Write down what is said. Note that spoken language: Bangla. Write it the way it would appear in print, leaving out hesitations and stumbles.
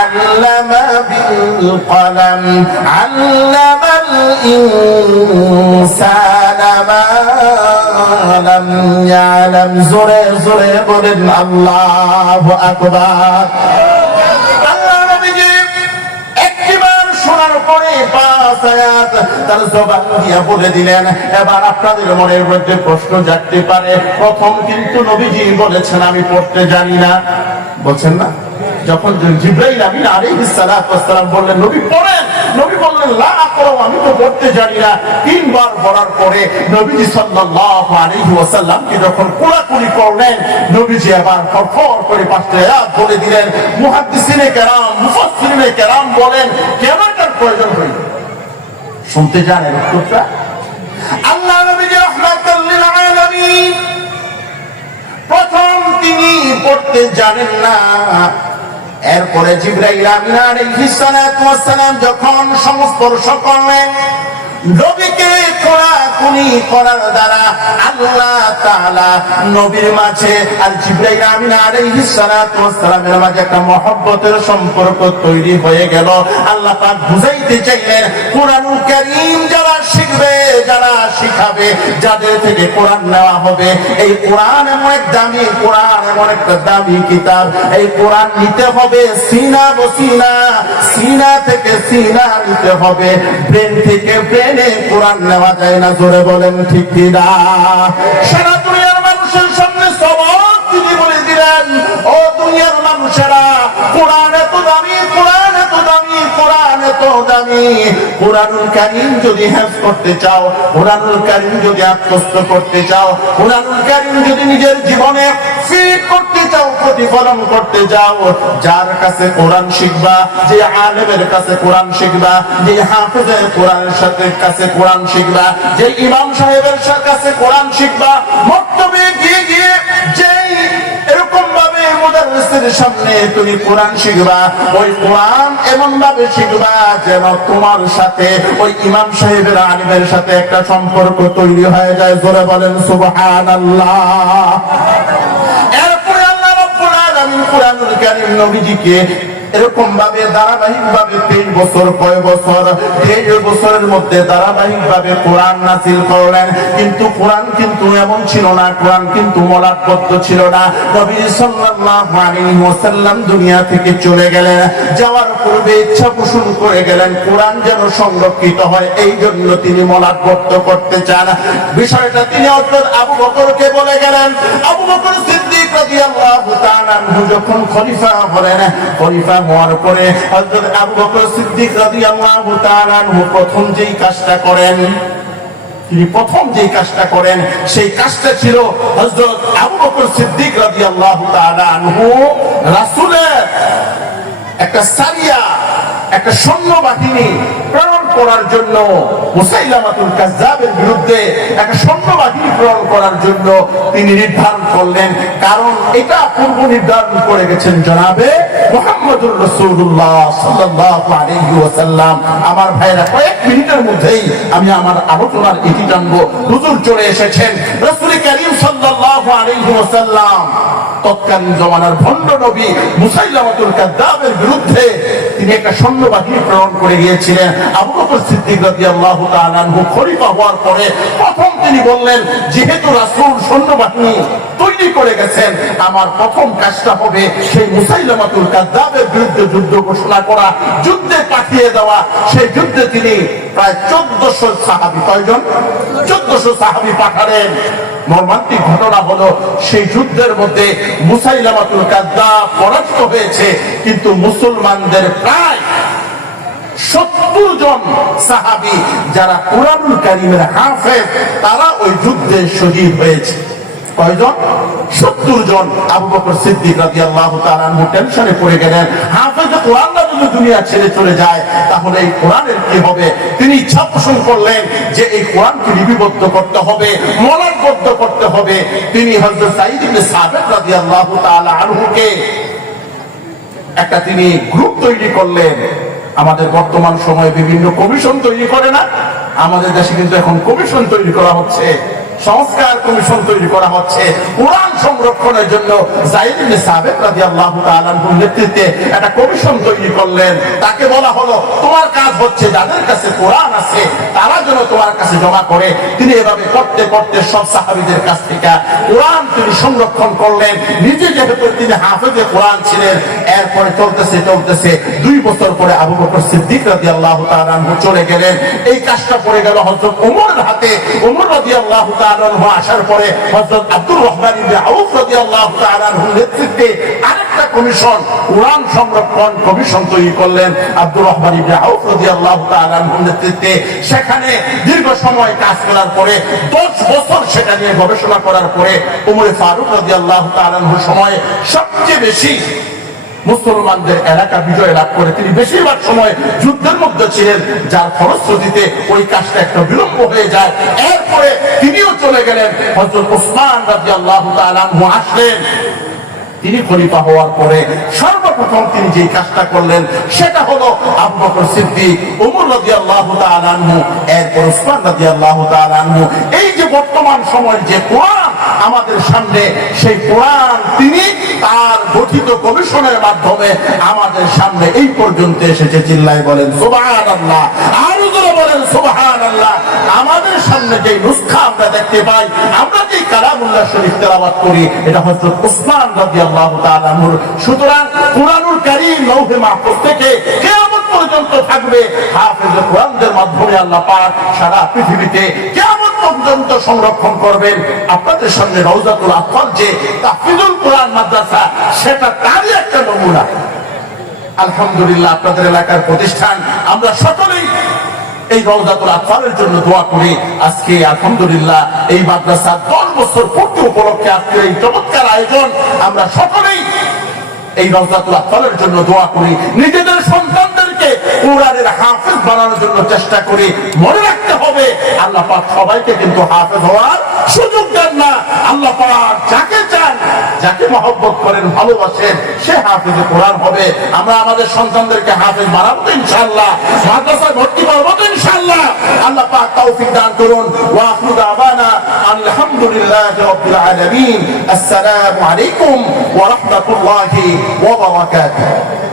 আল্লামা বিল কলম আল্লামাল ইনসানা মা লাম ইয়ালাম। জোরে জোরে বলেন আল্লাহু আকবার। আল্লাহ নবীজি একবার শোনার পরে পাঁচ আয়াত তার জবান দিয়া বলে দিলেন। এবার আপনাদের মনের মধ্যে প্রশ্ন জাগতে পারে, প্রথম কিন্তু নবীজি বলেছেন আমি পড়তে জানি না, বলছেন না? যখন জিবরাইল আমিন আলাইহিস সালাতু ওয়াস সালাম বললেন নবী পড়েন, নবী বললেন লা আকরা, আমি তো পড়তে জানি না। তিনবার পড়ার পরে নবীজি সাল্লাল্লাহু আলাইহি ওয়াসাল্লাম কি যখন কোলাকুলি করলেন, নবীজি আবার ফরফর করে পাঁচটা আয়াত বলে দিলেন। মুহাদ্দিসিনে কেরাম মুফাসসিরিনে কেরাম বলেন কেন এটার প্রয়োজন হইল? শুনতে জানেন উত্তরটা? আল্লাহ নবীজি রাহমাতাল লিল আলামিন, প্রথম তিনি পড়তে জানেন না। এরপরে জিবরাইল আমিন আলাইহিস সালাতু ওয়াস সালাম যখন সংস্পর্শ করলেন, নবীকে কোলাকুলি করার দ্বারা আল্লাহ তাআলা নবীর মাঝে আর জিবরাইল আমিন আলাইহিস সালাতু ওয়াস সালামের মাঝে একটা মহব্বতের সম্পর্ক তৈরি হয়ে গেল। আল্লাহ পাক বুঝাইতে চাইলেন কুরআনুল কারীম যারা শিখবে, যারা শিখাবে, যাদের থেকে কোরআন নেওয়া হবে, এই কোরআন এমন এক দামি কোরআন, এমন একটা দামি কিতাব, এই কোরআন নিতে হবে সিনা বসিনা, সিনা থেকে সিনা নিতে হবে, ব্রেন থেকে ব্রেনে কোরআন নেওয়া যায় না। জোরে বলেন ঠিক কি না? সারা দুনিয়ার মানুষের সামনে সবক তিনি বলে দিলেন, ও দুনিয়ার মানুষেরা, কোরআন এত দামি, কোরআন এত দামি, কোরআন এত দামি। কোরআনুল কারীম যদি হেফজ করতে চাও, কোরআনুল কারীম যদি আত্মস্থ করতে চাও, কোরআনুল কারীম যদি নিজের জীবনে ফিট করতে চাও, প্রতিফলন করতে চাও, যার কাছে কোরআন শিখবা, যে আলেমের কাছে কোরআন শিখবা, যে হাফেজের কোরআনের সাথে কাছে কোরআন শিখবা, যে ইমাম সাহেবের কাছে কোরআন শিখবা, মক্তবে গিয়ে গিয়ে যেই এরকম ভাবে মুদাররিসের সামনে তুমি কোরআন শিখবা, ওই কোরআন এমন ভাবে শিখবা যেন তোমার সাথে ওই ইমাম সাহেবের আলিমের সাথে একটা সম্পর্ক তৈরি হয়ে যায়। জোরে বলেন সুবহানাল্লাহ। এরপরে আল্লাহ রাব্বুল আলামিন কোরআনুল কারীম নবীজিকে এরকম ভাবে ধারাবাহিক ভাবে 23 বছর, কয় বছর, 23 বছরের মধ্যে ধারাবাহিক ভাবে কোরআন নাযিল করলেন। কিন্তু কোরআন কিন্তু এমন ছিল না, কোরআন কিন্তু মলাটবদ্ধ ছিল না। নবী সাল্লাল্লাহু আলাইহি ওয়াসাল্লাম দুনিয়া থেকে চলে গেলেন, যাওয়ার পূর্বে ইচ্ছা পোষণ করে গেলেন কোরআন যেন সংরক্ষিত হয়, এই জন্য তিনি মলাটবদ্ধ করতে চান। বিষয়টা তিনি হযরত আবু বকরকে বলে গেলেন। আবু বকর সিদ্দিক রাদিয়াল্লাহু তাআলা আনহু যখন খলিফা হলেন, খলিফা হওয়ার পরে হযরত আবু বকর সিদ্দিক রাদিয়াল্লাহু তাআলা আনহু প্রথম যেই কাজটা করেন, তিনি প্রথম যেই কাজটা করেন সেই কাজটা ছিল হযরত আবু বকর সিদ্দিক রাদিয়াল্লাহু তাআলা আনহু রাসূলের একটা সারিয়া, একটা সৈন্যবাহিনী প্রেরণ করার জন্য, মুসাইলামাতুল কাজ্জাবের বিরুদ্ধে একটা সৈন্যবাহিনী প্রেরণ করার জন্য তিনি নির্ধারণ করলেন। কারণ এটা পূর্ব নির্ধারণ করে গেছেন জনাবে মুহাম্মদুর রাসূলুল্লাহ সাল্লাল্লাহু আলাইহি ওয়াসাল্লাম। আমার ভাইরা, কয়েক মিনিটের মধ্যেই আমি আমার আলোচনার ইতি টানবো। হুজুর চলে এসেছেন। রাসূল কারীম সাল্লাল্লাহু আলাইহি ওয়াসাল্লাম তৎকালীন জমানার ভণ্ড নবী মুসাইলামাতুল কাজ্জাবের বিরুদ্ধে তিনি একটা সৈন্যবাহিনী প্রেরণ করে গিয়েছিলেন। আবু বকর সিদ্দিক রাদিয়াল্লাহু তাআলা আনহু খলিফা হওয়ার পরে প্রথম তিনি বললেন, যেহেতু রাসূল সৈন্যবাহিনী তৈরি করে গেছেন, আমার প্রথম কাজটা হবে সেই মুসাইলামাতুল কাজ্জাবের বিরুদ্ধে যুদ্ধ ঘোষণা করা, যুদ্ধে পাঠিয়ে দেওয়া। সেই যুদ্ধে তিনি প্রায় 1400 সাহাবী, কয়জন? 1400 সাহাবী পাঠালেন। মর্মান্তিক ঘটনা হলো সেই যুদ্ধের মধ্যে মুসাইলামাতুল কাজ্জাব পরাজিত হয়েছে, কিন্তু মুসলমানদের প্রায় 70 জন সাহাবী যারা কুরআনুল কারীমের হাফেজ, তারা ওই যুদ্ধে শহীদ হয়েছে। কয়জন? 70 জন। আবু বকর সিদ্দিক রাদিয়াল্লাহু তাআলা আনহু টেনশনে পড়ে গেলেন, হাফেজ কোরআন যদি দুনিয়া ছেড়ে চলে যায় তাহলে এই কোরআনের কি হবে? তিনি ইচ্ছা পোষণ করলেন যে এই কোরআনকে লিপিবদ্ধ করতে হবে, মলাটবদ্ধ করতে হবে। তিনি হযরত সাঈদ ইবনে সাবিত রাদিয়াল্লাহু তাআলা আনহুকে একটা তিনি গ্রুপ তৈরি করলেন। আমাদের বর্তমান সময়ে বিভিন্ন কমিশন তৈরি করে না, আমাদের দেশে কিন্তু এখন কমিশন তৈরি করা হচ্ছে। সংস্কার কমিশন তৈরি করা হচ্ছে কোরআন সংরক্ষণের জন্য। যায়েদ ইবনে সাবিত রাদিয়াল্লাহু তাআলা আনহুর নেতৃত্বে একটা কমিশন তৈরি করলেন। তাকে বলা হলো তোমার কাজ হচ্ছে যাদের কাছে কোরআন আছে তারা যেন তোমার কাছে জমা করে। তিনি এভাবে করতে করতে সব সাহাবীদের কাছ থেকে কোরআন তিনি সংরক্ষণ করলেন। নিজে যেহেতু তিনি হাফেজে কোরআন ছিলেন। এরপরে চলতেছে 2 বছর পরে আবু বকর সিদ্দিক রাদিয়াল্লাহু তাআলা আনহু চলে গেলেন। এই কাজটা পড়ে গেল হযরত ওমরের হাতে। ওমর রাদিয়াল্লাহু তাআলা আনহু আসার পরে হযরত আব্দুর রহমান ইবনে আউফ রাদিয়াল্লাহু তাআলা আনহুর নেতৃত্বে আরেকটা কমিশন কোরআন সংরক্ষণ কমিশন তৈরি করলেন আব্দুর রহমান ইবনে আউফ রাদিয়াল্লাহু তাআলা আনহুর নেতৃত্বে। সেখানে দীর্ঘ সময় কাজ করার পরে 10 বছর সেটা নিয়ে গবেষণা করার পরে ওমর ফারুক রাদিয়াল্লাহু তাআলা আনহুর সময়ে সবচেয়ে বেশি মুসলমানদের এলাকা বিজয় লাভ করে তিনি বেশিরভাগ সময় যুদ্ধের মধ্যে ছিলেন, যার ফলশ্রুতিতে ওই কাজটা একটা বিলম্ব হয়ে যায়। এরপরে তিনিও চলে গেলেন। হযরত ওসমান রাদিয়াল্লাহু তাআলা আনহু আসলেন। তিনি খলিফা হওয়ার পরে সর্বপ্রথম তিনি যে কাজটা করলেন সেটা হলো আবু বকর সিদ্দিক, ওমর রাদিয়াল্লাহু তাআলা আনহু, এরপর ওসমান রাদিয়াল্লাহু তাআলা আনহু। এই যে বর্তমান সময়ের যে কোরআন আমাদের সামনে, সেই কোরআন তিনি তার গঠিত কমিশনের মাধ্যমে আমাদের সামনে এই পর্যন্ত এসেছে। চিল্লায় বলেন সুবহানাল্লাহ, আরো জোরে বলেন সুবহানাল্লাহ। আমাদের সামনে যে নুসখা আমরা দেখতে পাই, আমরা যে কালামুল্লাহ শরীফ তেলাওয়াত করি, এটা হযরত ওসমান রাদিয়াল্লাহু তাআলা আনহুর। সুতরাং কুরআনুল কারীম লৌহে মাহফুজ থেকে কিয়ামত পর্যন্ত থাকবে। হাফেজে কোরআনদের মাধ্যমে আল্লাহ পাক সারা পৃথিবীতে কিয়ামত পর্যন্ত সংরক্ষণ করবেন। আপনাদের সামনে রওজাতুল আতফাল যে তাহফিজুল কোরআন মাদ্রাসা, সেটা তারই একটা নমুনা। আলহামদুলিল্লাহ, আপনাদের এলাকার প্রতিষ্ঠান। আমরা সকলেই এই রওজাতুল আতফালের জন্য দোয়া করি। আজকে আলহামদুলিল্লাহ এই মাদ্রাসা 10 বছর পূর্তি উপলক্ষে আজকে এই চমৎকার আয়োজন। আমরা সকলেই এই রওজাতুল আতফালের জন্য দোয়া করি। নিজেদের সন্তানদেরকে কোরআনের হাফেজ বানানোর জন্য চেষ্টা করি। মনে রাখতে হবে আল্লাহ পাক সবাইকে কিন্তু হাফেজ হওয়ার সুযোগ দেন না। আল্লাহ পাক যাকে চান, যাকে মহব্বত করেন, ভালোবাসেন, সে হাফেজে কোরআন হবে। আমরা আমাদের সন্তানদেরকে হাফেজ বানাবো তো ইনশাআল্লাহ, মাদ্রাসায় ভর্তি করবো তো ইনশাআল্লাহ। আল্লাহ পাক তৌফিক দান করুন। ওয়া আখিরু দাওয়ানা আলহামদুলিল্লাহি রাব্বিল আলামিন। আসসালামু আলাইকুম ওয়া রাহমাতুল্লাহি ওয়া বারাকাতুহু।